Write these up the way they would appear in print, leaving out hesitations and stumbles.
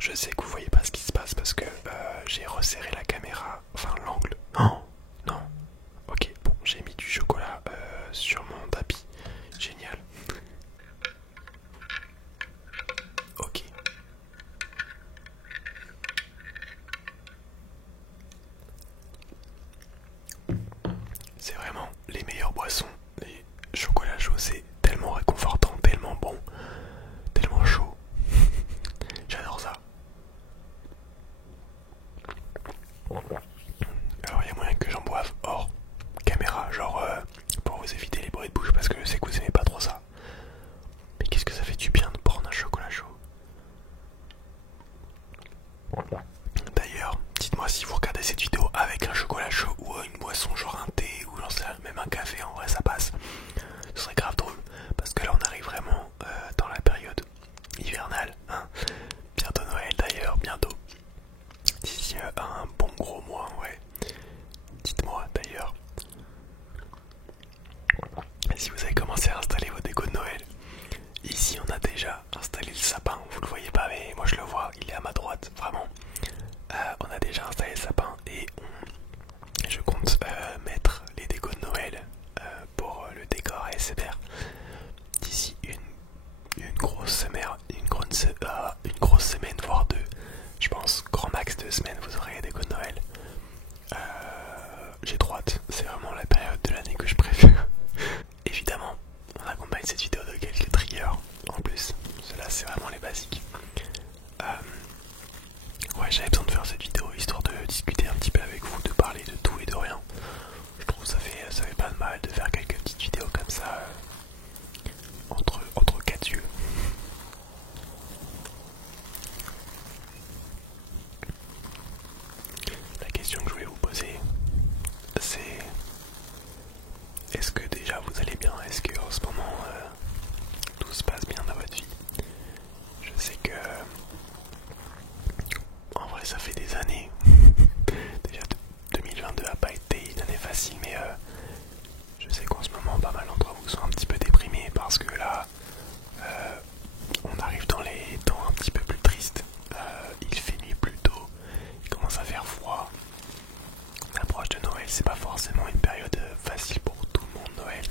Je sais que vous voyez pas ce qui se passe parce que j'ai resserré la caméra, enfin l'angle. Oh non. Ok, bon, j'ai mis du chocolat sur mon tapis. Génial. Ok. C'est vraiment les meilleures boissons. Les chocolats chauds, c'est tellement réconfortant, tellement bon, tellement chaud. J'adore ça. Alors il y a moyen que j'en boive hors caméra, genre pour vous éviter les bruits de bouche parce que je sais que vous aimez pas trop ça. Mais qu'est-ce que ça fait du bien de prendre un chocolat chaud. D'ailleurs, dites-moi si vous regardez cette vidéo avec un chocolat chaud ou une boisson genre un thé ou j'en sais rien, même un café, en vrai ça passe. Ce serait grave drôle parce que là on arrive vraiment dans la période hivernale, hein. Bientôt Noël d'ailleurs, bientôt. D'ici un bon gros mois, ouais. Dites-moi d'ailleurs si vous avez commencé à installer vos décos de Noël. Ici on a déjà installé le sapin, vous le voyez pas mais moi je le vois, il est à ma droite, vraiment. On a déjà installé le sapin et je compte mettre les décos de Noël pour le décor ASMR d'ici une grosse semaine, une grosse semaine voire deux. Je pense grand max 2 semaines vous aurez les décos de Noël. J'ai trop hâte, c'est vraiment la période de l'année que je préfère. Évidemment, on accompagne cette vidéo de quelques triggers en plus. Cela c'est vraiment les basiques. Ouais, j'avais besoin de faire cette vidéo histoire de discuter un petit peu avec vous, de parler de tout et de rien. Je trouve que ça fait pas de mal de faire quelques petites vidéos comme ça entre quatre yeux. La question que je voulais vous poser, c'est est-ce que déjà vous allez bien? Est-ce que en ce moment tout se passe bien dans votre vie? Je sais que en vrai ça fait des années. Déjà 2022 a pas été une année facile, mais je sais qu'en ce moment pas mal d'entre vous sont un petit peu déprimés parce que là on arrive dans les temps un petit peu plus tristes. Il fait nuit plus tôt, il commence à faire froid. L'approche de Noël, c'est pas forcément une période facile pour tout le monde, Noël.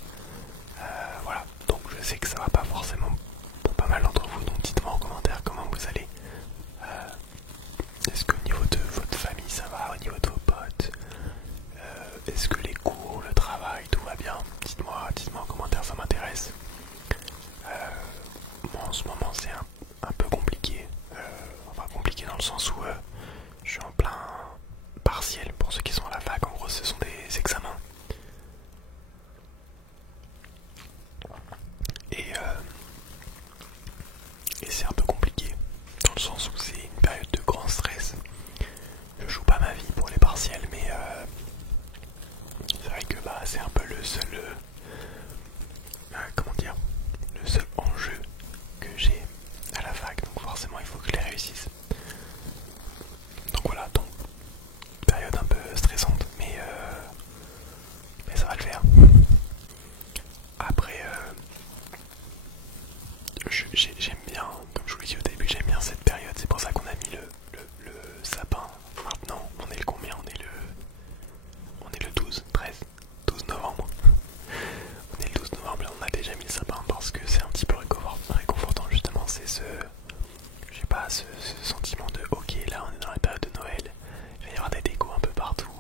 Voilà, donc je sais que ça va pas forcément pour pas mal d'entre vous, donc dites-moi en commentaire comment vous allez. Est-ce qu'au niveau de votre famille ça va, au niveau de vos potes, est-ce que les cours, le travail, tout va bien? Dites-moi en commentaire, ça m'intéresse. Moi en ce moment c'est un peu compliqué, enfin compliqué dans le sens où je suis en plein partiel pour ceux qui sont à la fac, en gros ce sont des examens. Et, et c'est un peu compliqué dans le sens où c'est une période de grand stress. Je joue pas ma vie pour les partiels mais c'est vrai que bah, c'est un peu le seul comment dire, le seul enjeu que j'ai à la fac, donc forcément il faut que je les réussisse. Donc voilà, donc période un peu stressante, mais ça va le faire. Après, j'aime bien, comme je vous l'ai dit au début, j'aime bien cette période, c'est pour ça qu'on a mis le sapin. Maintenant, on est le combien? On est le 12, 13, 12 novembre. On est le 12 novembre et on a déjà mis le sapin parce que c'est un petit peu réconfortant justement, c'est ce, je sais pas, ce sentiment de ok, là on est dans la période de Noël, il va y avoir des décos un peu partout,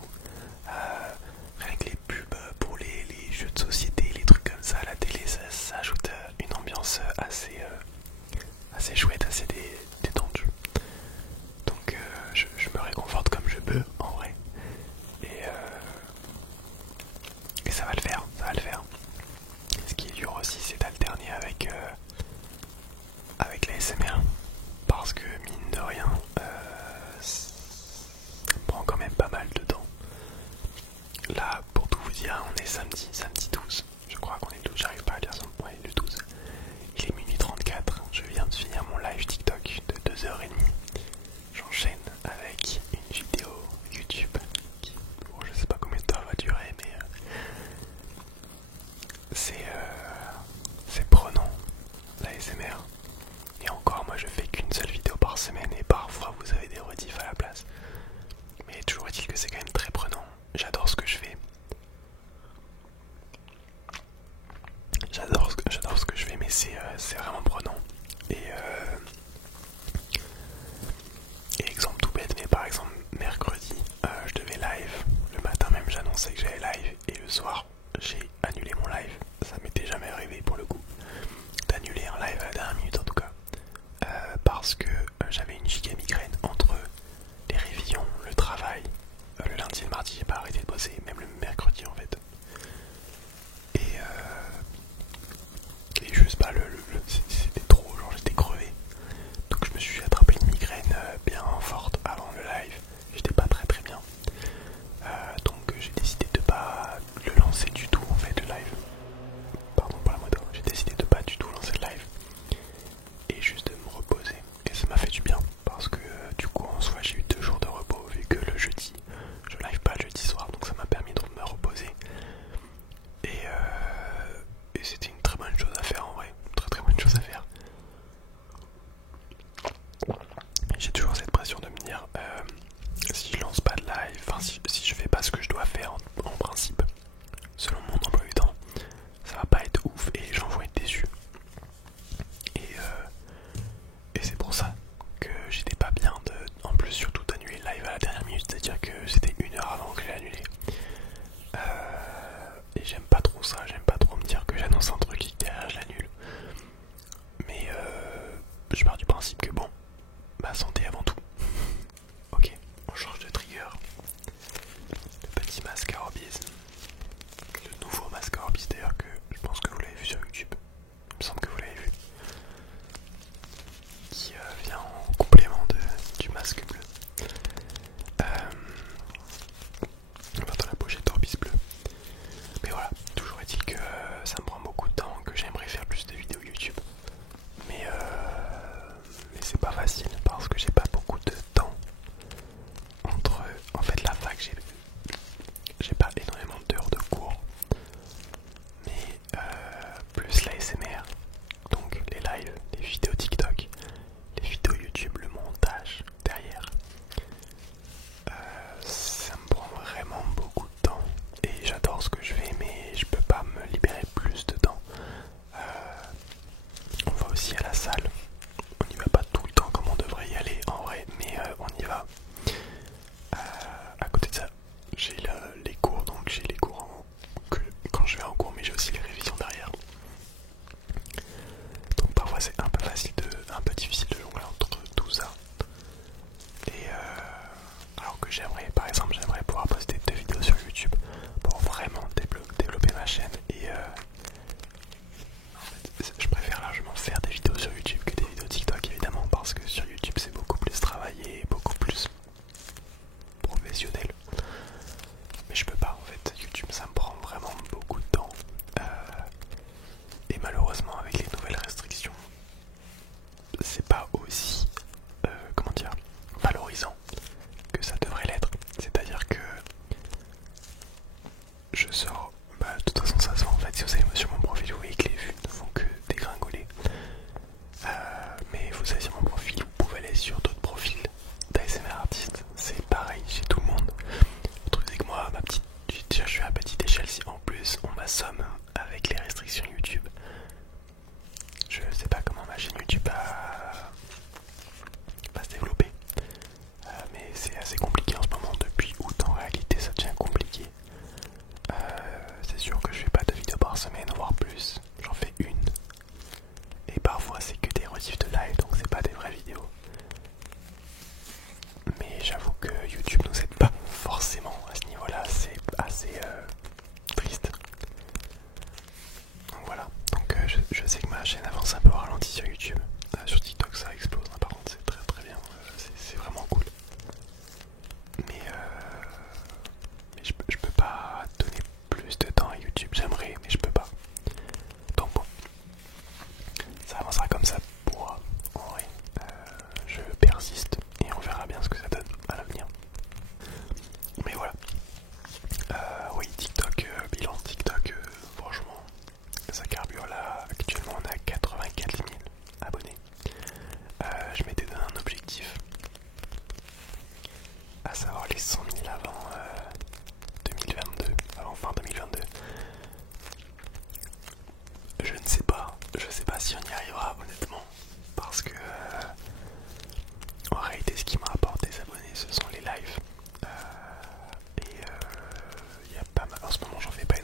rien que les pubs pour les jeux de société, les trucs comme ça à la télé, ça ajoute une ambiance assez chouette, assez détendue. Donc je me réconforte comme je peux en vrai. Et ça va le faire, ça va le faire. Ce qui est dur aussi c'est d'alterner avec la SMR. Parce que mine de rien, soir, j'ai annulé mon live. Ça m'était jamais arrivé pour le coup d'annuler un live à la dernière minute en tout cas. Parce que j'avais une giga migraine entre les révisions, le travail. Le lundi et le mardi, j'ai pas arrêté de bosser, même le mercredi en fait. Et juste pas c'était trop, genre j'étais crevé. Donc je me suis attrapé une migraine bien forte avant le live. J'étais pas très bien. Donc j'ai décidé de pas le lancer du tout en fait le live. Pardon pour la moto. J'ai décidé de pas du tout lancer le live. Et juste de me reposer. Et ça m'a fait du bien. Parce que du coup en soi j'ai eu 2 jours de repos vu que le jeudi, je live pas le jeudi soir. Donc ça m'a permis de me reposer. Et c'était une très bonne chose à faire en vrai. Très bonne chose à faire. J'ai toujours cette pression de me dire si je lance pas de live, enfin si je fais pas ce que je dois faire en principe, selon mon emploi du temps, ça va pas être ouf et les gens vont être déçus. Et c'est pour ça que j'étais pas bien en plus surtout d'annuler le live à la dernière minute, c'est-à-dire que c'était 1 heure avant que je l'ai annulé. Et j'aime pas trop ça, j'aime pas trop me dire que j'annonce un truc et que derrière je l'annule. Mais je pars du principe que bon, ma santé avant tout. Ok, on change de trigger. Le petit masque à Orbeez. Le nouveau masque à Orbeez d'ailleurs que je pense que vous l'avez vu sur YouTube. Il me semble que vous l'avez vu. Qui vient en complément du masque bleu. Enfin dans la pochette Orbeez bleu. Mais voilà, toujours est-il que ça me prend beaucoup de temps, que j'aimerais faire plus de vidéos YouTube. Mais c'est pas facile parce que j'ai pas beaucoup de temps entre en fait la fac, j'ai pas énormément d'heures de cours, mais plus la SMR, donc les lives, les vidéos TikTok, les vidéos YouTube, le montage derrière, ça me prend vraiment beaucoup de temps et j'adore ce que je fais mais je peux pas me libérer plus de temps. On va aussi à la salle. On n'y va pas tout le temps comme on devrait y aller en vrai, mais on y va. À côté de ça, j'ai les cours, donc j'ai les cours quand je vais en cours, mais j'ai aussi les révisions derrière. Donc parfois c'est un peu difficile de jongler entre tout ça. Et alors que par exemple, j'aimerais pouvoir poster 2 vidéos sur YouTube pour vraiment développer ma chaîne. Et en fait, je préfère largement faire des vidéos sur YouTube que des vidéos TikTok évidemment, parce que sur YouTube c'est beaucoup plus travaillé, beaucoup plus professionnel. Mais je peux pas en fait, YouTube ça me prend vraiment beaucoup de temps. Et malheureusement avec les nouvelles restrictions, c'est pas aussi comment dire, valorisant que ça devrait l'être. C'est-à-dire que je sors, de toute façon ça se voit en fait, si vous allez sur mon profil vous voyez que les vues ne font que dégringoler. Mais vous allez sur mon profil, vous pouvez aller sur d'autres profils d'ASMR artistes, c'est pareil chez tout le monde. Le truc c'est que moi, je suis à petite échelle, si en plus on m'assomme avec les restrictions YouTube, je sais pas comment ma chaîne YouTube va se développer. Mais c'est assez compliqué en ce moment, depuis août en réalité ça devient compliqué. C'est sûr que je fais pas de vidéos par semaine, voire plus, j'en fais une. Et parfois c'est que des rediffs de live, donc c'est pas des vraies vidéos. Mais j'avoue que YouTube nous aide pas forcément à ce niveau-là, c'est assez triste. Donc voilà, donc je sais que ma chaîne avance un peu au ralenti sur YouTube. Sur TikTok ça explose, hein, par contre c'est très bien, c'est vraiment cool. Mais je peux pas donner plus de temps à YouTube, j'aimerais mais je peux pas. Donc bon, ça avancera comme ça pour en vrai. Je persiste et on verra bien ce que ça donne à l'avenir. Mais voilà. Oui, TikTok, bilan TikTok, franchement, ça carbure là. Actuellement, on a 84 000 abonnés. Je m'étais donné un objectif, à savoir les 100 000 avant 2022, avant fin 2022. Je sais pas si on y arrivera honnêtement, parce que en réalité, ce qui me rapporte des abonnés, ce sont les lives. Et il y a pas mal. En ce moment, j'en fais pas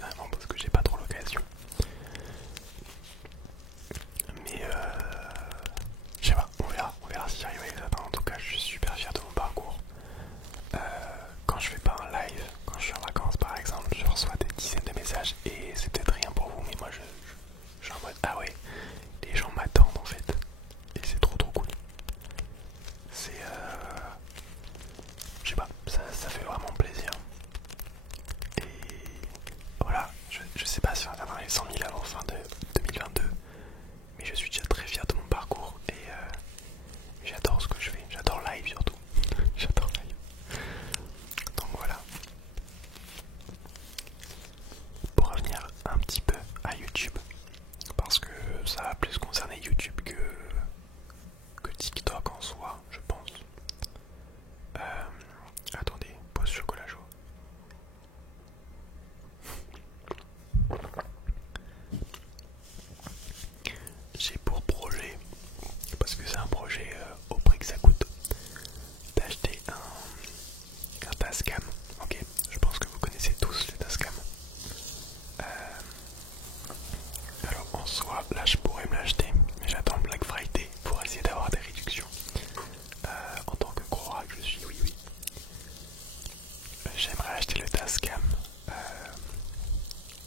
acheté le Tascam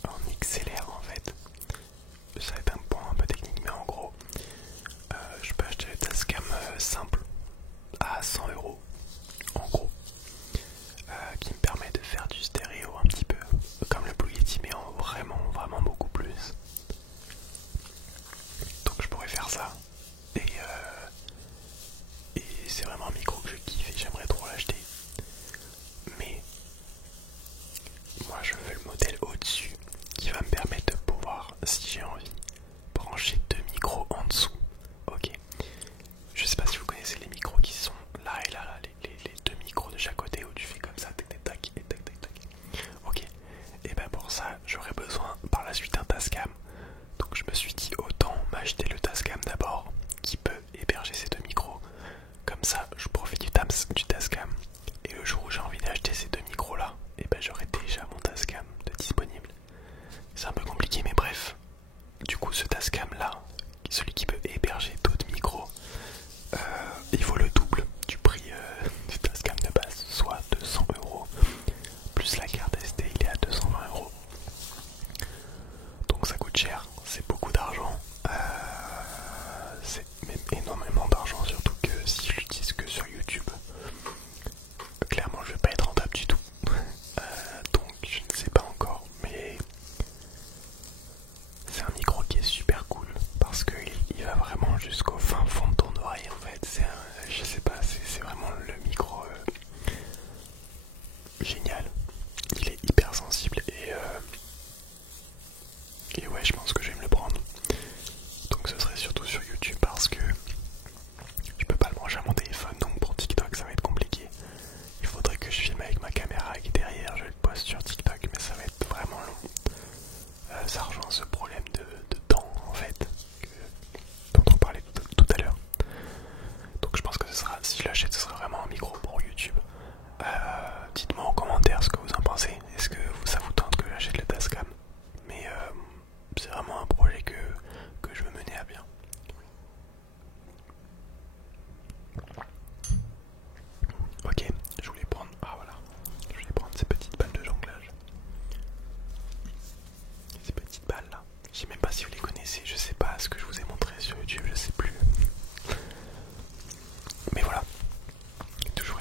en XLR en fait. Ça va être un point un peu technique, mais en gros, je peux acheter le Tascam simple à 100 € en gros, qui me permet de faire du stéréo un petit peu comme le Blue Yeti, mais en vraiment beaucoup plus. Donc je pourrais faire ça. Et c'est vraiment un micro que je kiffe et j'aimerais trop l'acheter. Mais moi je veux le modèle au-dessus qui va me permettre de pouvoir, si j'ai envie, brancher deux micros en dessous. Ok. Je sais pas si vous connaissez les micros qui sont là et là, les deux micros de chaque côté où tu fais comme ça, tac tac tac et tac tac tac. Ok. Et ben pour ça j'aurais besoin par la suite d'un Tascam. Donc je me suis dit autant m'acheter le Tascam d'abord qui peut héberger ces deux micros. Comme ça je profite du Tascam. Et le jour où j'ai envie d'acheter ces deux micros là, et ben j'aurai déjà mon Tascam de disponible. C'est un peu compliqué mais bref. Du coup ce Tascam là, celui qui peut héberger d'autres micros, il vaut le double du prix du Tascam de base, soit 200 € plus la carte SD, il est à 220 €. Donc ça coûte cher, c'est beaucoup d'argent, c'est même énormément d'argent, surtout que si je l'utilise que sur YouTube, clairement je vais pas être rentable du tout. Donc je ne sais pas encore, mais c'est un micro qui est super cool parce qu'il va vraiment jusqu'au fin fond de ton oreille en fait. Je sais pas, c'est vraiment le micro génial. Il est hyper sensible et ouais, je pense que je vais me le prendre. Donc ce serait surtout sur YouTube parce que je peux pas le brancher à mon téléphone, donc pour TikTok ça va être compliqué. Il faudrait que je filme avec ma caméra et que derrière je le poste sur TikTok, mais ça va être vraiment long. Ça rejoint ce problème de temps en fait dont on parlait tout à l'heure. Donc je pense que si je l'achète, ce sera vraiment un micro pour YouTube. Dites-moi en commentaire ce que vous en pensez. Est-ce que ça vous tente que j'achète le Tascam? Mais c'est vraiment un projet que je veux mener à bien. Ok, je voulais prendre. Ah voilà. Je voulais prendre ces petites balles de jonglage. Ces petites balles là. Je sais même pas si vous les connaissez, je sais pas ce que je vous ai montré sur YouTube, je sais plus. Mais voilà. Toujours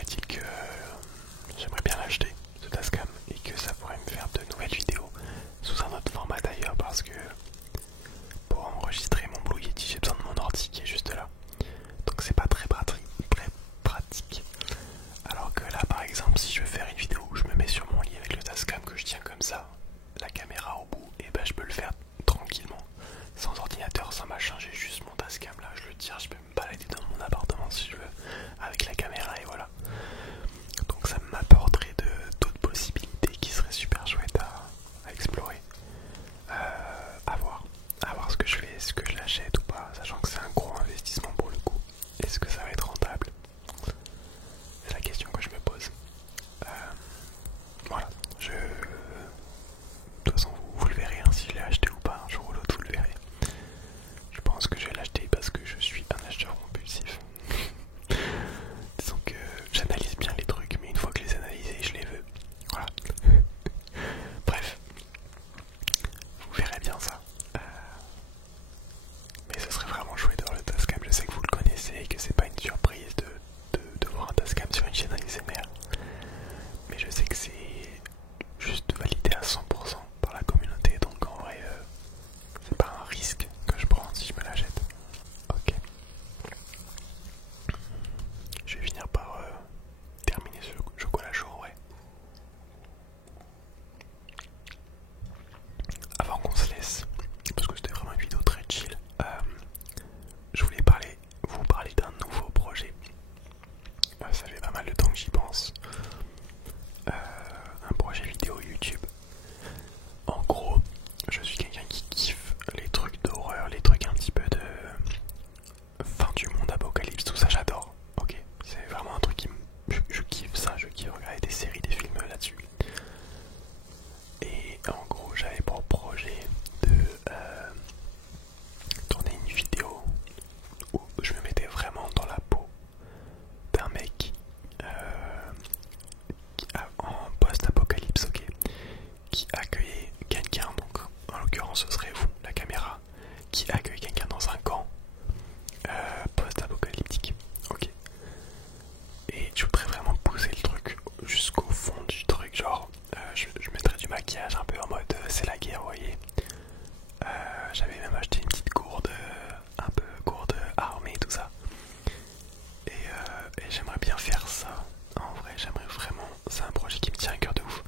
j'aimerais bien faire ça. En vrai, j'aimerais vraiment. C'est un projet qui me tient à cœur de ouf.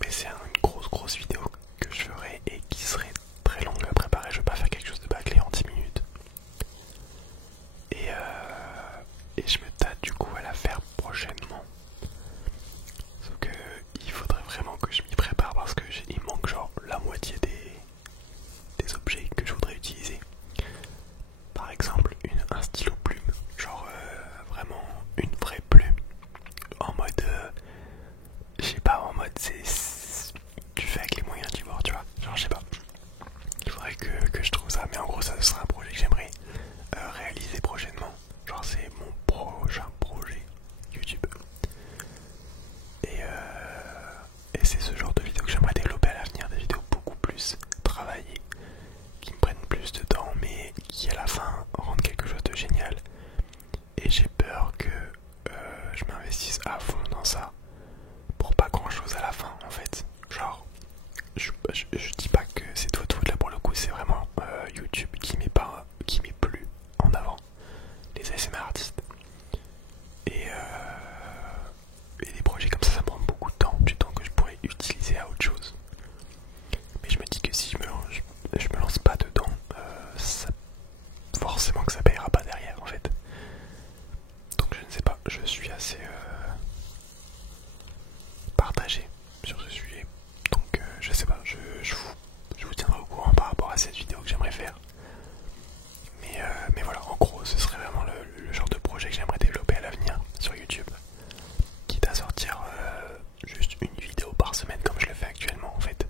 Mais c'est une grosse vidéo que je ferai et qui serait très longue à préparer. Je veux pas faire quelque chose de bâclé en 10 minutes. Et je me tâte du coup à la faire prochainement. Sauf que il faudrait vraiment que je m'y prépare parce que il me manque genre la moitié des objets que je voudrais utiliser. Par exemple un stylo plume, genre vraiment une vraie plume en mode je sais pas, en mode tu fais avec les moyens du bord, tu vois, genre je sais pas. Il faudrait que je trouve ça, mais en gros ça ce sera un projet que j'aimerais réaliser prochainement. Genre c'est mon prochain projet YouTube. Et c'est ce genre de vidéo que j'aimerais développer à l'avenir, des vidéos beaucoup plus travaillées, qui me prennent plus de temps, mais qui à la fin rendent quelque chose de génial. Et j'ai peur que je m'investisse à fond dans ça pour pas grand chose à la fin en fait. Genre, je dis pas que c'est de votre faute là pour le coup, c'est vraiment YouTube qui met plus en avant les ASMR artistes. Et des projets comme ça me prend beaucoup de temps, du temps que je pourrais utiliser à autre chose. Mais je me dis que si je me lance pas dedans, forcément que ça payera pas derrière en fait. Donc je ne sais pas, je suis assez partagé sur ce sujet. Donc je sais pas, je vous tiendrai au courant par rapport à cette vidéo que j'aimerais faire. Mais voilà, en gros ce serait vraiment le genre de projet que j'aimerais développer à l'avenir sur YouTube. Quitte à sortir juste une vidéo par semaine comme je le fais actuellement en fait.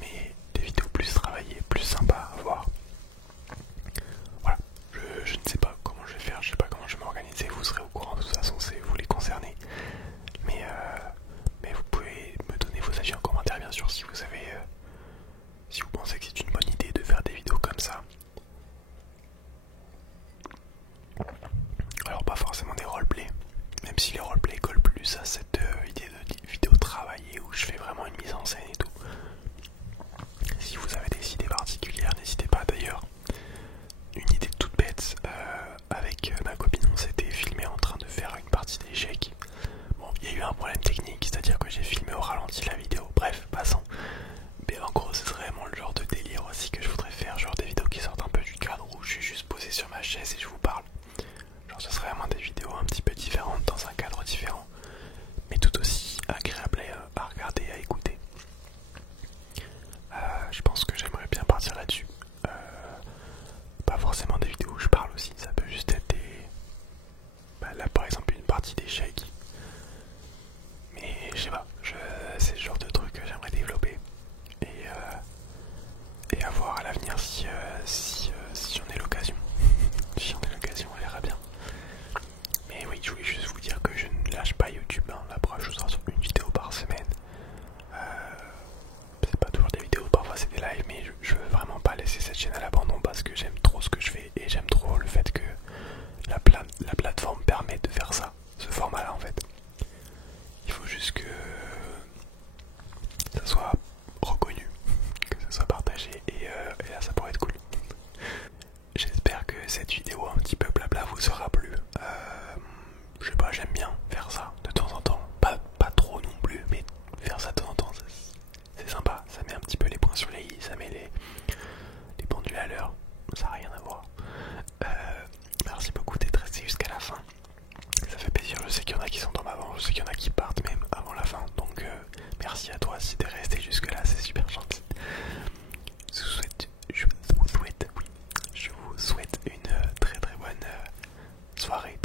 Mais des vidéos plus travaillées, plus sympas à voir. Voilà, je ne sais pas comment je vais faire, je sais pas comment je vais m'organiser, vous serez au courant de toute façon, c'est vous les concernés. Mais vous pouvez me donner vos avis en commentaire bien sûr si vous avez si vous pensez que c'est une bonne idée de faire des vidéos comme ça. Alors pas forcément des roleplays, même si les roleplays collent plus à cette idée de vidéo travaillée où je fais vraiment une mise en scène et tout. Si vous avez des idées particulières, n'hésitez pas. D'ailleurs. Une idée toute bête, avec ma copine on s'était filmé en train de faire une partie d'échecs. Bon, il y a eu un problème technique, c'est-à-dire que j'ai filmé au ralenti la vidéo, bref, passons. Mais en gros ce serait vraiment le genre de délire aussi que je voudrais faire, genre des vidéos qui sortent un peu du cadre où je suis juste posé sur ma chaise et je vous parle. Genre ce serait vraiment des vidéos un petit peu différentes dans un cadre différent, mais tout aussi agréable à regarder et à écouter. Je pense que j'aimerais bien partir là-dessus. Pas forcément des vidéos où je parle aussi, ça peut juste être des... là par exemple une partie d'échecs. Mais je sais pas, c'est le genre de truc que j'aimerais développer. Et à voir à l'avenir si j'en ai l'occasion. Si j'en ai l'occasion, on verra bien. Mais oui, je voulais juste vous dire que je ne lâche pas YouTube. Hein. La prochaine, je sors sur une vidéo par semaine. C'est pas toujours des vidéos, parfois c'est des lives, mais je veux vraiment pas laisser cette chaîne à l'abandon parce que j'aime trop ce que je fais et j'aime trop le fait que la plateforme permet de faire ça, ce format là en fait. Il faut juste que ça soit reconnu, que ça soit partagé et là ça pourrait être cool. J'espère que cette vidéo un petit peu blabla vous aura plu. Je sais pas, j'aime bien faire ça de temps en temps, pas trop non plus, mais faire ça de temps en temps c'est sympa, ça met un petit peu les points sur les i, ça met les pendules à l'heure, ça n'a rien à voir. Merci beaucoup d'être resté jusqu'à la fin, ça fait plaisir, je sais qu'il y en a qui sont tombés avant, je sais qu'il y en a qui partent même avant la fin, donc merci à toi si t'es resté jusque là, c'est super gentil. Je vous souhaite une très très bonne soirée,